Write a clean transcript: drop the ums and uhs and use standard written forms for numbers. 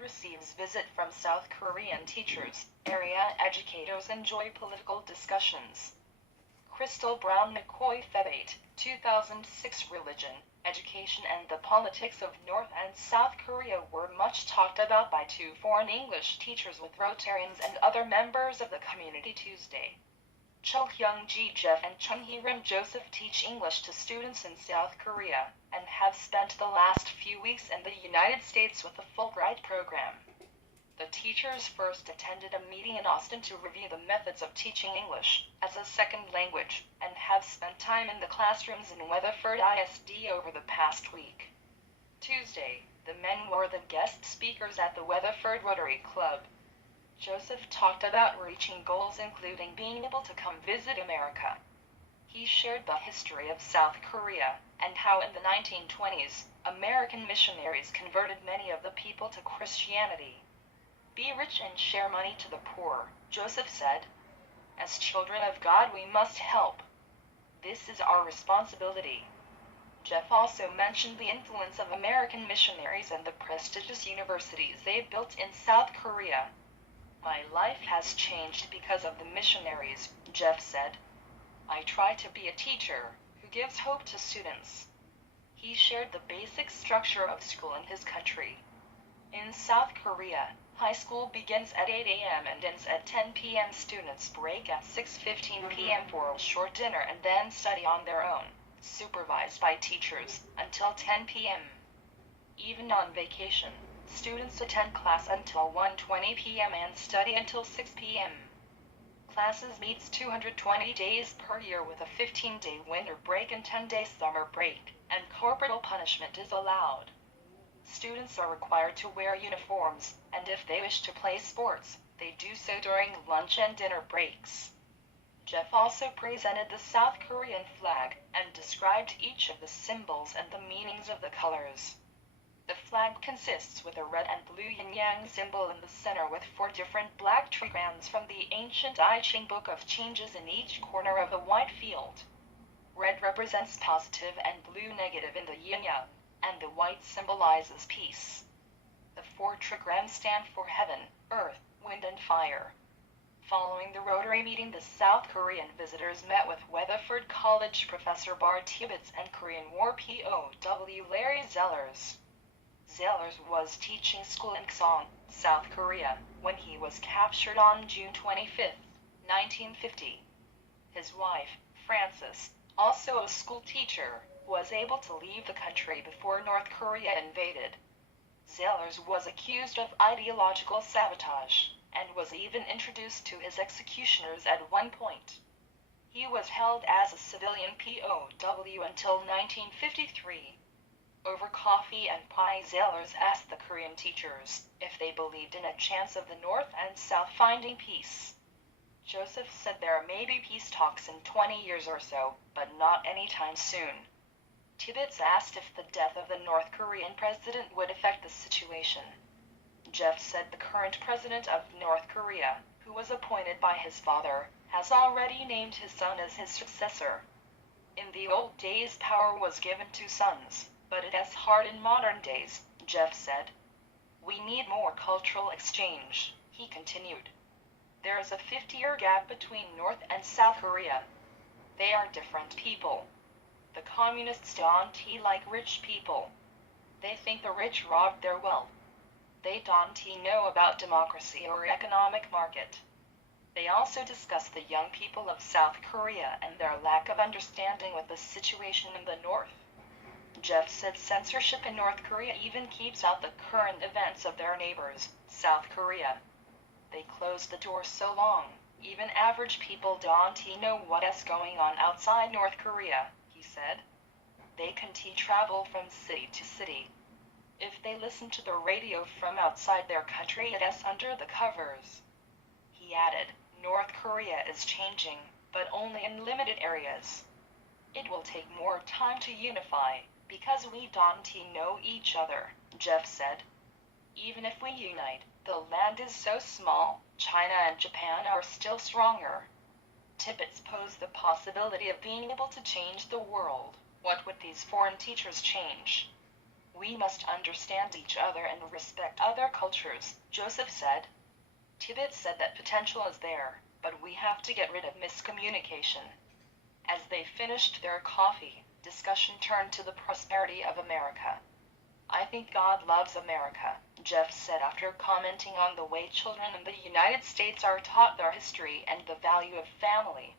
receives visit from South Korean teachers. Area educators enjoy political discussions. Crystal Brown McCoy Febate, 2006 Religion, Education and the Politics of North and South Korea were much talked about by two foreign English teachers with Rotarians and other members of the community Tuesday. Cheonhee Jeff and Cheonhee Rim Joseph teach English to students in South Korea, and have spent the last few weeks in the United States with the Fulbright program. The teachers first attended a meeting in Austin to review the methods of teaching English as a second language, and have spent time in the classrooms in Weatherford ISD over the past week. Tuesday, the men were the guest speakers at the Weatherford Rotary Club. Joseph talked about reaching goals including being able to come visit America. He shared the history of South Korea, and how in the 1920s, American missionaries converted many of the people to Christianity. Be rich and share money to the poor, Joseph said. As children of God we must help. This is our responsibility. Jeff also mentioned the influence of American missionaries and the prestigious universities they built in South Korea. My life has changed because of the missionaries, Jeff said. I try to be a teacher who gives hope to students. He shared the basic structure of school in his country. In South Korea, high school begins at 8 a.m. and ends at 10 p.m. Students break at 6:15 p.m. for a short dinner and then study on their own, supervised by teachers, until 10 p.m. Even on vacation, students attend class until 1:20 p.m. and study until 6 p.m. Classes meets 220 days per year with a 15-day winter break and 10-day summer break, and corporal punishment is allowed. Students are required to wear uniforms, and if they wish to play sports, they do so during lunch and dinner breaks. Jeff also presented the South Korean flag and described each of the symbols and the meanings of the colors. The flag consists with a red and blue yin-yang symbol in the center with 4 different black trigrams from the ancient I Ching Book of Changes in each corner of the white field. Red represents positive and blue negative in the yin-yang, and the white symbolizes peace. The 4 trigrams stand for heaven, earth, wind and fire. Following the Rotary meeting, the South Korean visitors met with Weatherford College Professor Bart Tibbetts and Korean War POW Larry Zellers. Zellers was teaching school in Cheonhee, South Korea, when he was captured on June 25, 1950. His wife, Frances, also a school teacher, was able to leave the country before North Korea invaded. Zellers was accused of ideological sabotage, and was even introduced to his executioners at one point. He was held as a civilian POW until 1953. Over coffee and pie, Zellers asked the Korean teachers if they believed in a chance of the North and South finding peace. Joseph said there may be peace talks in 20 years or so, but not anytime soon. Tibbetts asked if the death of the North Korean president would affect the situation. Jeff said the current president of North Korea, who was appointed by his father, has already named his son as his successor. In the old days power was given to sons, but it is hard in modern days, Jeff said. We need more cultural exchange, he continued. There is a 50-year gap between North and South Korea. They are different people. The communists don't like rich people. They think the rich robbed their wealth. They don't know about democracy or economic market. They also discuss the young people of South Korea and their lack of understanding with the situation in the North. Jeff said censorship in North Korea even keeps out the current events of their neighbors, South Korea. They closed the door so long, even average people don't know what is going on outside North Korea, he said. They can travel from city to city. If they listen to the radio from outside their country, it is under the covers. He added, North Korea is changing, but only in limited areas. It will take more time to unify, because we don't know each other, Jeff said. Even if we unite, the land is so small, China and Japan are still stronger. Tibbetts posed the possibility of being able to change the world. What would these foreign teachers change? We must understand each other and respect other cultures, Joseph said. Tibbet said that potential is there, but we have to get rid of miscommunication. As they finished their coffee, discussion turned to the prosperity of America. I think God loves America, Jeff said after commenting on the way children in the United States are taught their history and the value of family.